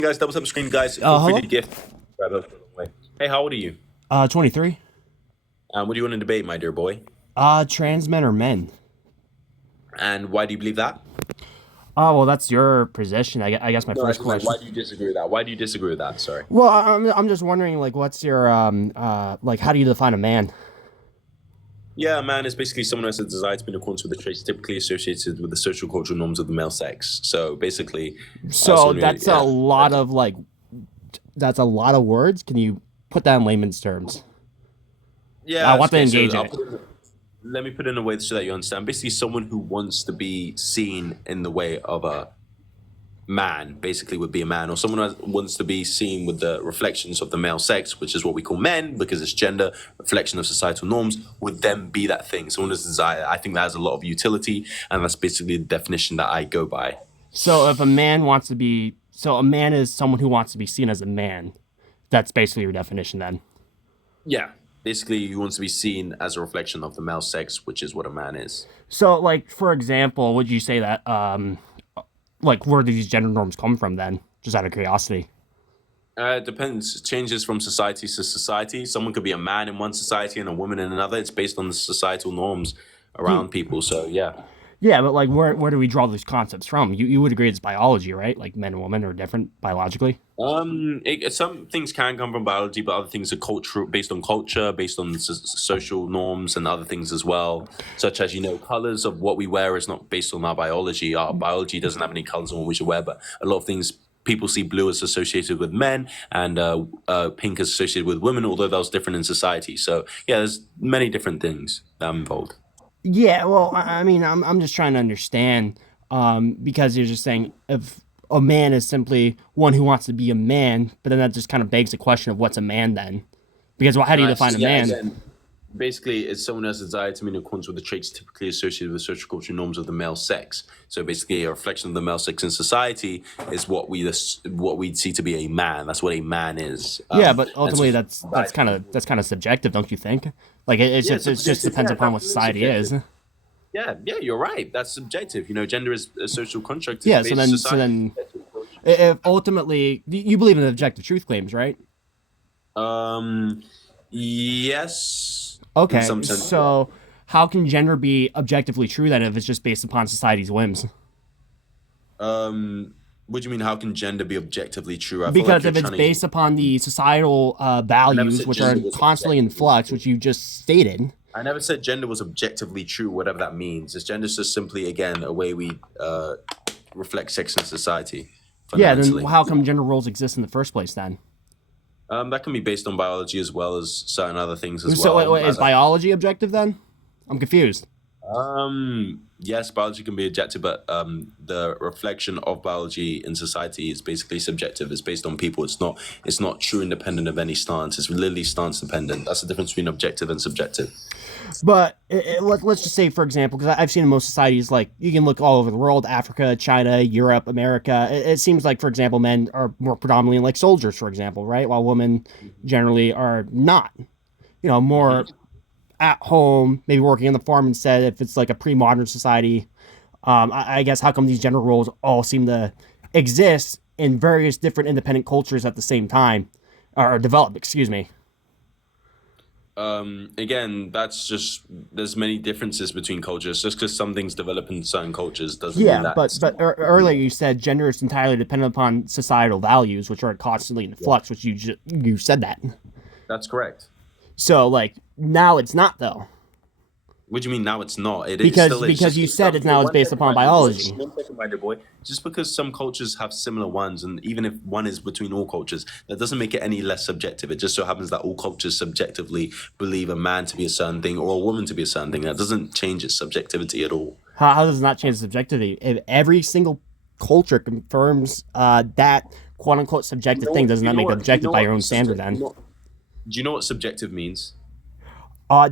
guys, double tap screen, guys. Feel free to Hello? gift. Hey, how old are you? 23. What do you want to debate, my dear boy? Trans men or men? And why do you believe that? Oh, well, that's your position. I guess my No, first like, question. why do you disagree with that? Why do you disagree with that? Sorry. Well, I'm just wondering, like, what's your, like, how do you define a man? Yeah, a man is basically someone who has a desire to be in accordance with the traits typically associated with the social cultural norms of the male sex. So basically, So someone who, that's a lot of, like, that's a lot of words. Can you put that in layman's terms? I yeah, want to okay. So engage in it. let me put it in a way so that you understand. Basically, someone who wants to be seen in the way of a man basically would be a man, or someone who wants to be seen with the reflections of the male sex, which is what we call men because it's gender reflection of societal norms, would then be that thing. Someone who's desire. I think that has a lot of utility, and that's basically the definition that I go by. So if a man wants to be, so a man is someone who wants to be seen as a man. That's basically your definition then. Yeah, basically, he wants to be seen as a reflection of the male sex, which is what a man is. So, like, for example, would you say that, like, where do these gender norms come from then? Just out of curiosity. It depends. It changes from society to society. Someone could be a man in one society and a woman in another. It's based on the societal norms Hmm. around people. So yeah. Yeah, but like, where do we draw these concepts from? You would agree it's biology, right? Like, men and women are different biologically. Some things can come from biology, but other things are cultural, based on culture, based on social norms, and other things as well. Such as colors of what we wear is not based on our biology. Our biology doesn't have any colors on what we should wear, but a lot of things people see blue as associated with men and pink as associated with women, although that was different in society. So yeah, there's many different things that are involved. Yeah, well, I mean, I'm just trying to understand, because you're just saying if a man is simply one who wants to be a man, but then that just kind of begs the question of what's a man then? Because, well, how do you define a Yeah, man? again, basically, it's someone who has a desire to be in accordance with the traits typically associated with social cultural norms of the male sex. So basically, a reflection of the male sex in society is what we see to be a man. That's what a man is. Yeah, but And so ultimately, that's kind of subjective, don't you think? Like, yeah, it just subjective. depends Yeah, it's upon what absolutely society is. subjective. Yeah, you're right. That's subjective. Gender is a social construct. It's Yeah, so based then, so society. then, if ultimately you believe in objective truth claims, right? Um, yes, in Okay, some sense. Yeah. so how can gender be objectively true then if it's just based upon society's whims? What do you mean? How can gender be objectively true? I feel like Because you're if it's trying to. based upon the societal I never values, said which are gender was constantly in objectively flux, true. which you just stated, I never said gender was objectively true, whatever that means. Is gender just simply, again, a way we reflect sex in society, yeah, then fundamentally. how come gender roles exist in the first place then? That can be based on biology as well as certain other things as So well. is biology objective then? I'm confused. Yes, biology can be objective, but the reflection of biology in society is basically subjective. It's based on people. It's not true independent of any stance. It's literally stance dependent. That's the difference between objective and subjective. But let's just say, for example, because I've seen in most societies, like you can look all over the world, Africa, China, Europe, America. It seems like, for example, men are more predominantly like soldiers, for example, right? While women generally are not. More at home, maybe working on the farm instead. If it's like a pre-modern society, I guess how come these gender roles all seem to exist in various different independent cultures at the same time, or develop? Excuse me. Again, that's just there's many differences between cultures. Just because some things develop in certain cultures doesn't mean Yeah, that but it's earlier you said gender is entirely dependent upon societal values, which are constantly in yeah, flux. Which you said that. that's correct. So like now it's not though, What do you mean now it's not? It because still is. because Just you because said some it's now it's one based second, upon my dear boy. biology. 1 second, my dear boy. Just because some cultures have similar ones, and even if one is between all cultures, that doesn't make it any less subjective. It just so happens that all cultures subjectively believe a man to be a certain thing or a woman to be a certain thing. That doesn't change its subjectivity at all. How does it not change the subjectivity? If every single culture confirms that quote unquote You subjective know thing, what? doesn't You that know make it what? You objective know by your what? own standard then? Do you know what subjective means?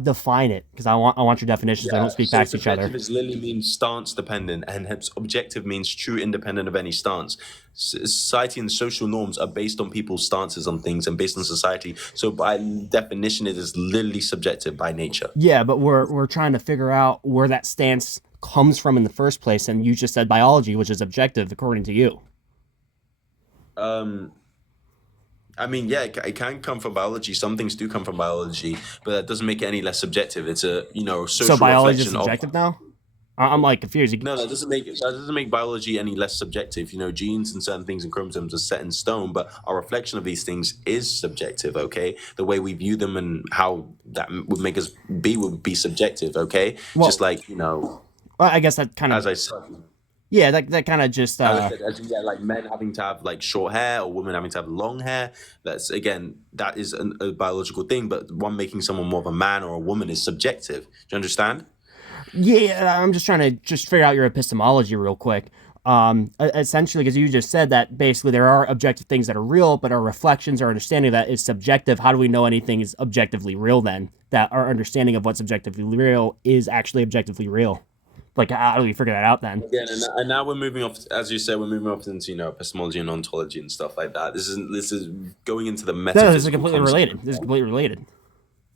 Define it, because I want your definitions so I don't Yeah, speak so past each other. subjective is literally means stance dependent, and hence objective means true independent of any stance. Society and social norms are based on people's stances on things and based on society. So by definition, it is literally subjective by nature. Yeah, but we're trying to figure out where that stance comes from in the first place, and you just said biology, which is objective according to you. Um, I mean, yeah, it can come from biology. Some things do come from biology, but that doesn't make it any less subjective. It's a So social biology is reflection of. subjective now? I'm like confused. No, that doesn't make biology any less subjective. Genes and certain things and chromosomes are set in stone, but our reflection of these things is subjective. Okay, the way we view them and how that would make us be would be subjective. Okay, just Well, like I guess that kind of as I said. yeah, that kind of just As I said, as you get like men having to have like short hair or women having to have long hair, that is a biological thing. But one making someone more of a man or a woman is subjective. Do you understand? yeah. I'm just trying to just figure out your epistemology real quick. Essentially, because you just said that basically there are objective things that are real, but our reflections, our understanding of that is subjective. How do we know anything is objectively real then? That our understanding of what's objectively real is actually objectively real. Like, how do we figure that out then? Again, and now we're moving off, as you said, we're moving off into epistemology and ontology and stuff like that. This is going into the No, this is metaphysical completely concept. related. This is completely related.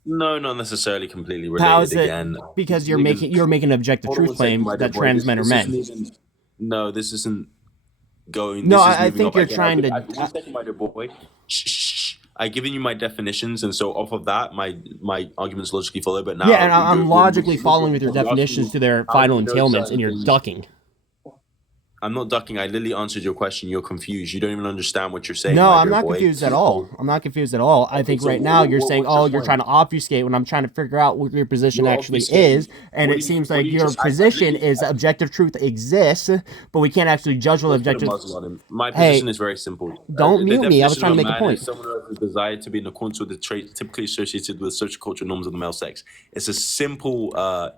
No, not necessarily completely How related. is it? Again, Because this isn't even. you're making an objective Hold on truth one second, claim my dear that boy. trans men are This isn't men. even. No, this isn't going. No, This is I moving think off you're again. trying to. One second, my dear boy. Shh, shh, shh. I've given you my definitions, and so off of that, my arguments logically follow. But Yeah, now and I'm logically following with your you're asking definitions me to their how do final you know entailments, and certain you're things. ducking. I'm not ducking. I literally answered your question. You're confused. You don't even understand what you're saying, No, my I'm dear not boy. confused at all. I'm not confused at all. I Okay, think so right now you're saying, what's oh, your you're trying point? to obfuscate when I'm trying to figure out what your position You're actually obfuscating. is. And What it do you? seems What do like you your just? I position literally. is objective truth exists, but we can't actually judge what Let's put a objective. muzzle on him. My position Hey, is very simple. don't The mute me. I was definition trying of to a make a man is point. someone who has a desire to be in accordance with the traits typically associated with social cultural norms of the male sex. It's a simple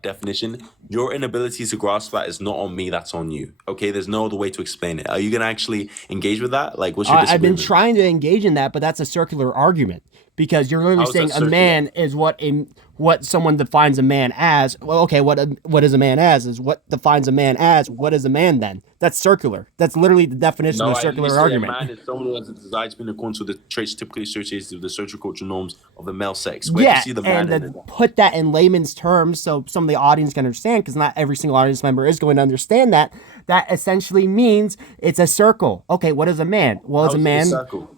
definition. Your inability to grasp that is not on me. That's on you. Okay. There's no other way to explain it. Are you gonna actually engage with that? Like, what's your I've been disagreement? trying to engage in that, but that's a circular argument because you're literally How is that saying a circular? man is what someone defines a man as. Well, okay, what is a man as is what defines a man as. What is a man then? That's circular. That's literally the definition No, of a I literally circular say a argument. man is someone who has a desire to be in accordance with the traits typically associated with the social cultural norms of the male sex. Where do you Yeah, see the and man in to it? put that in layman's terms so some of the audience can understand, because not every single audience member is going to understand that, that essentially means it's a circle. Okay, what is a man? Well, How it's a is it a man. circle?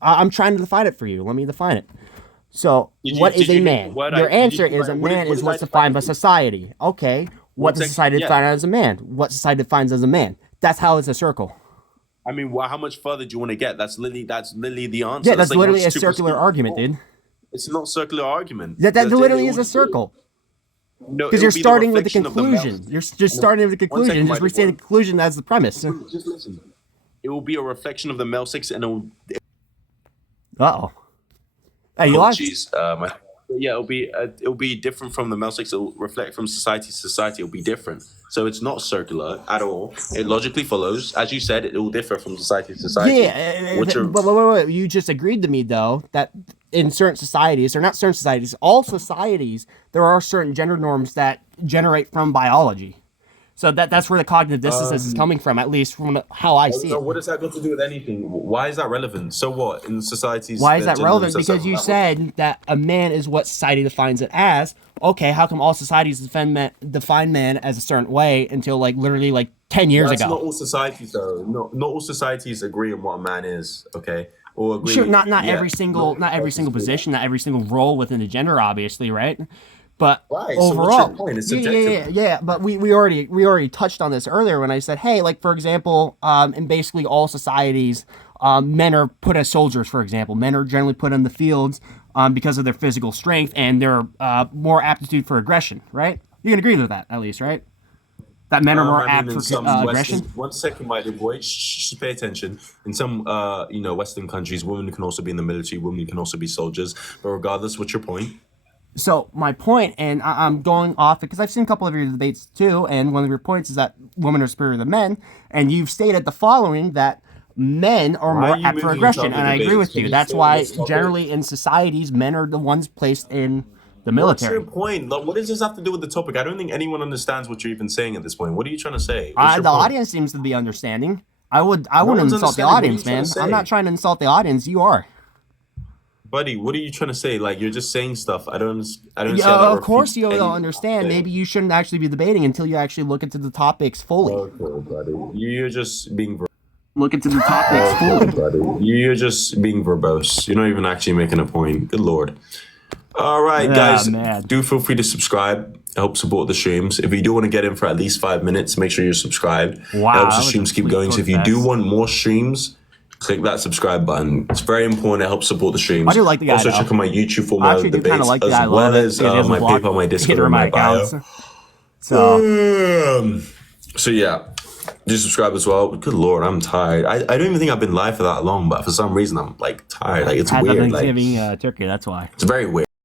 I'm trying to define it for you. Let me define it. So, what is Did a you hear man? the word Your did you answer hear is a what man what is did I what's define defined by it to? society. Okay, what One does second. society Yeah. define as a man? What society defines as a man? That's how it's a circle. I mean, how much further do you want to get? That's literally the answer. Yeah, That's that's like one literally a stupid circular stupid argument, thought. dude. It's not circular argument. That They literally all is a just do. circle. No, Because it you're will be the starting with the reflection of the male. conclusion. You're just starting with the One second, conclusion. my Just dear restate the boy. conclusion as the premise. Just listen. It will be a reflection of the male sex, and Uh-oh. Hey, you oh, lost? jeez, yeah, it'll be different from the male sex. It'll reflect from society to society. It'll be different. So it's not circular at all. It logically follows, as you said, it will differ from society to society. Yeah, Which are but wait. You just agreed to me, though, that in certain societies, or not certain societies, all societies, there are certain gender norms that generate from biology. So that's where the cognitive dissonance is coming from, at least from how I see so it. what has that got to do with anything? Why is that relevant? So what in societies? Why is the that gender relevant? norms Because you that- said that a man is what society defines it as. Okay, how come all societies define man as a certain way until like literally like 10 years That's ago? not all societies, though. No, not all societies agree on what a man is. Okay, or agree. Sure, not yeah, every single not every single position, not every single role within the gender, obviously, right? But Right. So overall, what's your point? It's yeah, subjective. yeah. But we already touched on this earlier when I said, hey, like for example, in basically all societies, men are put as soldiers. For example, men are generally put in the fields because of their physical strength and their more aptitude for aggression. Right? You can agree with that, at least, right? That men are more I apt mean, in for some aggression. Western, one second, my dear boy, shh, pay attention. In some, Western countries, women can also be in the military. Women can also be soldiers. But regardless, what's your point? So my point, and I'm going off because I've seen a couple of your debates too, and one of your points is that women are superior to men, and you've stated the following that men are Why are more you apt for moving aggression, into and other I agree debates? with Can you. you That's stay on why this topic? generally in societies, men are the ones placed in the What's your military. point? Like, what does this have to do with the topic? I don't think anyone understands what you're even saying at this point. What are you trying to say? What's your The point? audience seems to be understanding. I wouldn't one's insult the understanding. What are you audience, trying man. to I'm not say? trying to insult the audience. You are. Buddy, what are you trying to say? Like, you're just saying stuff. I don't see how Yeah, that of course refutes you don't anything. understand. Maybe you shouldn't actually be debating until you actually look into the topics fully. Okay, buddy. You're just being. look into the topics fully. Buddy, you're just being verbose. You're not even actually making a point. Good lord. All right, guys, man. do feel free to subscribe. Help support the streams. If you do want to get in for at least 5 minutes, make sure you're subscribed. Wow, It helps the that was streams a keep sweet going. So if you do protest. want more streams, click that subscribe button. It's very important. It helps support the streams. I do like the guy, Also, though. check out my YouTube for I more actually do debates, kind of like the as guy. I well love it. as He doesn't my block PayPal, my Discord, hitting and my bio. accounts. So So yeah, just subscribe as well. Good lord, I'm tired. I don't even think I've been live for that long, but for some reason I'm like tired. Like it's had weird. Like Thanksgiving turkey. That's why. it's very weird.